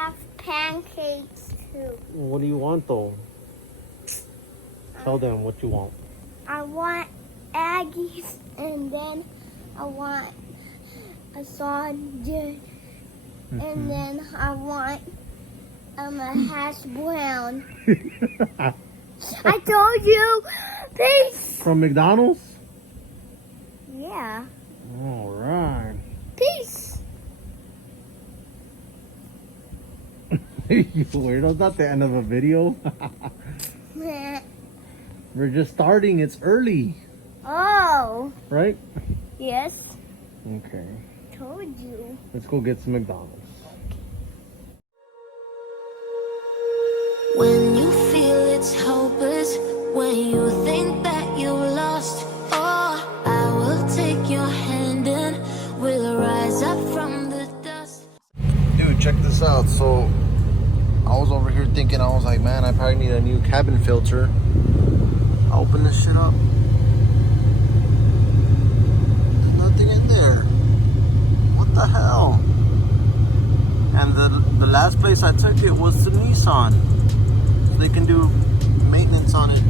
have pancakes too. What do you want though? Tell them what you want. I want eggs, and then I want a sausage, and then I want a hash brown. I told you. Peace. From McDonald's? Yeah. All right. Peace. You weirdo, not the end of a video. We're just starting, it's early. Oh. Right? Yes. Okay. Told you. Let's go get some McDonald's. When you feel it's hopeless, when you think that you lost, oh, I will take your hand and we'll rise up from the dust. Dude, check this out. So I was over here thinking, I was like, man, I probably need a new cabin filter. I open this shit up. There's nothing in there. What the hell? And the last place I took it was to Nissan. They can do maintenance on it,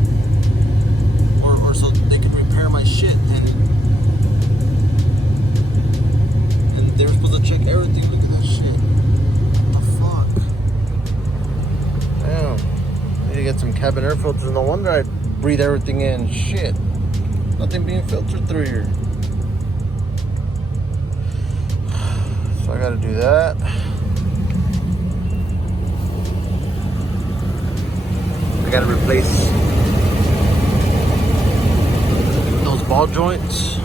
or so they can repair my shit, and they're supposed to check everything. Look at that shit. What the fuck? Damn. I need to get some cabin air filters. No wonder I breathe everything in. Shit. Nothing being filtered through here. So I gotta do that. I gotta replace those ball joints,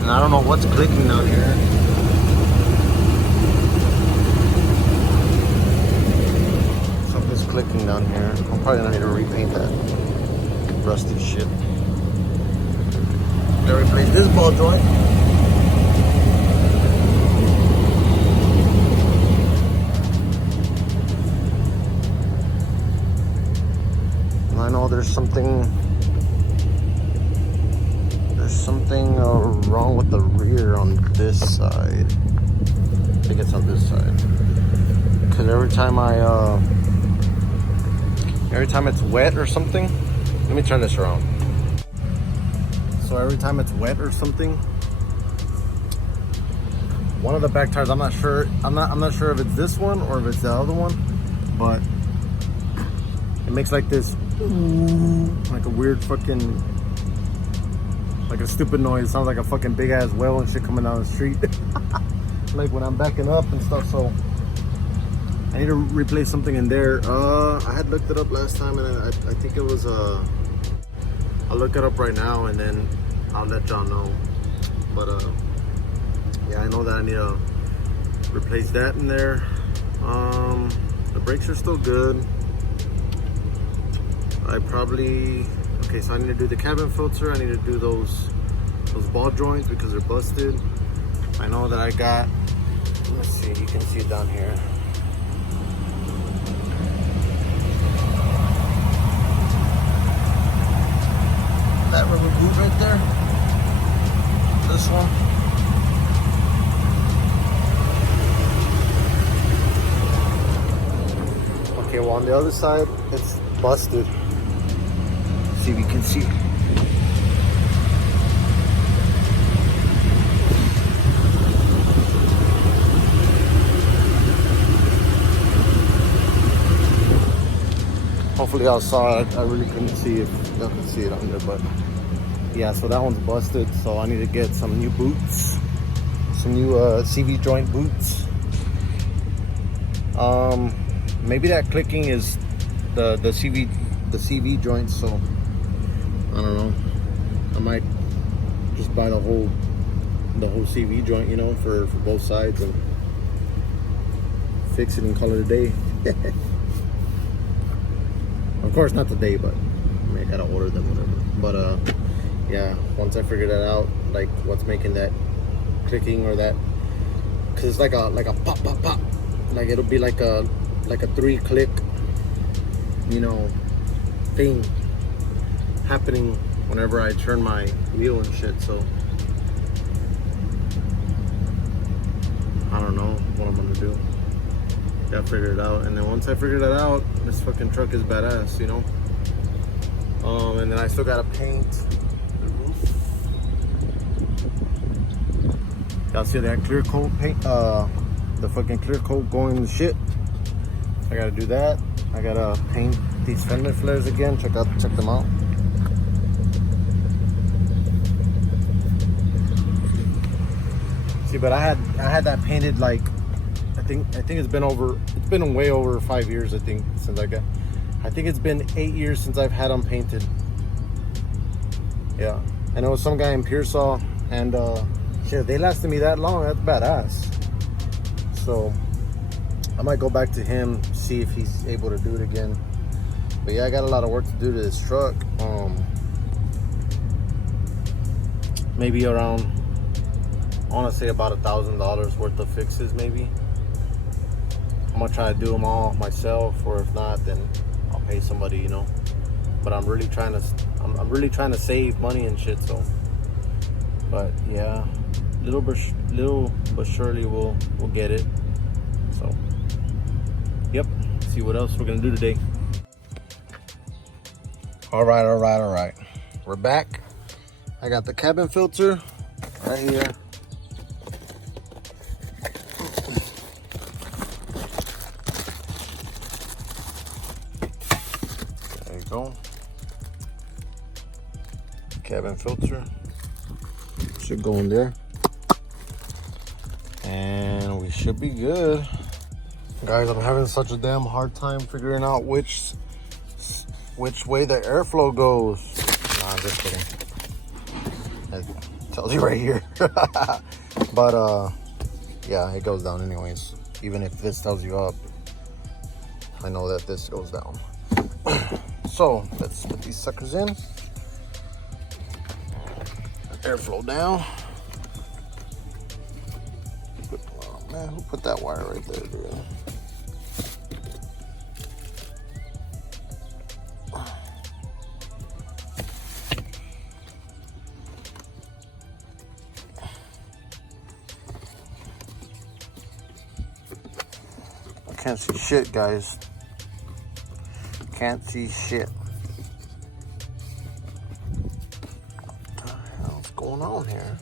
and I don't know what's clicking down here. Something's clicking down here. I'm probably gonna need to repaint that rusty shit. Gotta replace this ball joint. I know there's something wrong with the rear on this side. I think it's on this side. Cause every time it's wet or something, let me turn this around. So every time it's wet or something, one of the back tires, I'm not sure if it's this one or if it's the other one, but it makes like this, like a weird fucking, like a stupid noise. It sounds like a fucking big ass whale and shit coming down the street. Like when I'm backing up and stuff. So I need to replace something in there. I had looked it up last time, and I think it was I'll look it up right now and then I'll let y'all know. But yeah, I know that I need to replace that in there. The brakes are still good. Okay, so I need to do the cabin filter. I need to do those ball joints because they're busted. I know that I got, let's see, you can see it down here. That rubber boot right there. This one. Okay, well on the other side, it's busted. See if you can see. Hopefully y'all saw it. I really couldn't see if y'all could see it on there, but yeah, so that one's busted. So I need to get some new boots, some new CV joint boots. Maybe that clicking is the CV joints, so I don't know. I might just buy the whole CV joint, you know, for both sides and fix it and call it a day. Of course, not today, but I mean, I gotta order them, whatever. But yeah, once I figure that out, like what's making that clicking or that, cause it's like a pop pop pop, like it'll be like a 3-click, you know, thing happening whenever I turn my wheel and shit. So I don't know what I'm gonna do. Gotta figure it out. And then once I figure that out, this fucking truck is badass, you know? And then I still gotta paint the roof. Y'all see that clear coat paint? The fucking clear coat going to shit. I gotta do that. I gotta paint these fender flares again. Check them out. See, but I had that painted like I think it's been way over 5 years. I think it's been 8 years since I've had them painted. Yeah, and it was some guy in Pearsall, and shit, they lasted me that long. That's badass. So I might go back to him, see if he's able to do it again. But yeah, I got a lot of work to do to this truck. Maybe around, I want to say about $1,000 worth of fixes, maybe. I'm gonna try to do them all myself, or if not, then I'll pay somebody, you know. But I'm really trying to save money and shit. So, but yeah, little but surely we'll get it. So, yep. See what else we're gonna do today. All right. We're back. I got the cabin filter right here. There you go. Cabin filter should go in there, and we should be good. Guys, I'm having such a damn hard time figuring out which way the airflow goes. Nah, I'm just kidding. It tells you right here. But yeah, it goes down anyways. Even if this tells you up, I know that this goes down. So let's put these suckers in. Airflow down. Oh man, who put that wire right there, dude? Can't see shit, guys. Can't see shit. What the hell's going on here?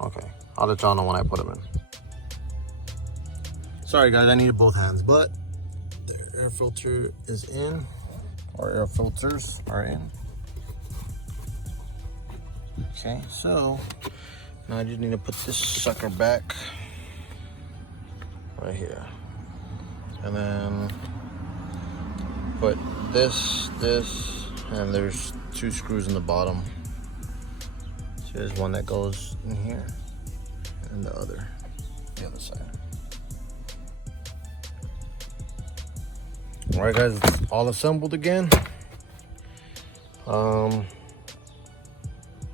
Okay, I'll let y'all know when I put them in. Sorry guys, I needed both hands, but the air filter is in, or air filters are in. Okay, so now I just need to put this sucker back right here, and then put this, and there's 2 screws in the bottom. So there's one that goes in here, and the other side. All right, guys, it's all assembled again.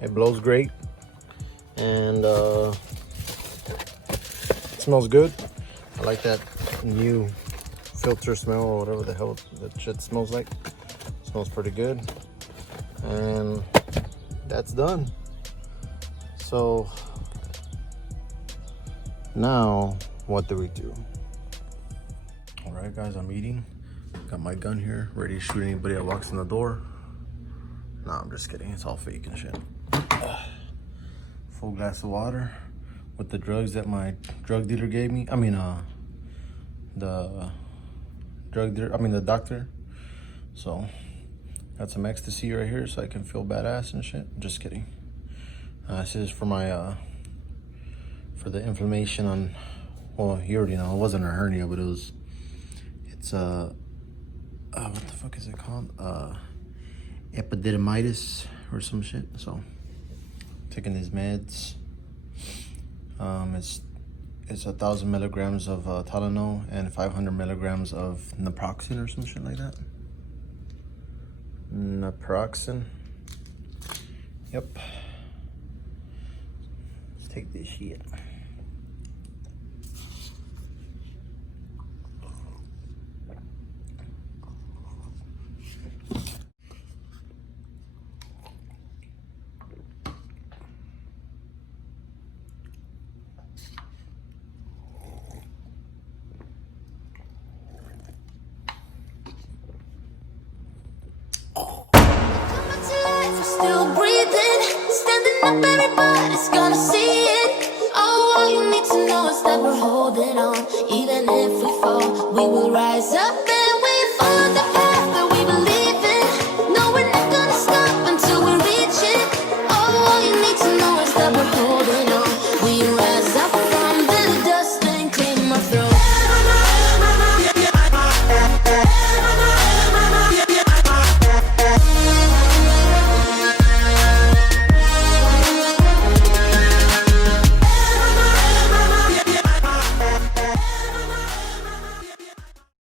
It blows great, and it smells good. I like that new filter smell, or whatever the hell that shit smells like. It smells pretty good. And that's done. So now what do we do? All right, guys, I'm eating. Got my gun here, ready to shoot anybody that walks in the door. Nah, I'm just kidding. It's all fake and shit. Full glass of water with the drugs that my drug dealer gave me. I mean, the doctor. So got some ecstasy right here so I can feel badass and shit. Just kidding. This is for my for the inflammation on, well, you already know, it wasn't a hernia, but it's what the fuck is it called? Epididymitis or some shit. So taking these meds. It's 1,000 milligrams of Tylenol and 500 milligrams of naproxen or some shit like that. Naproxen. Yep. Let's take this shit.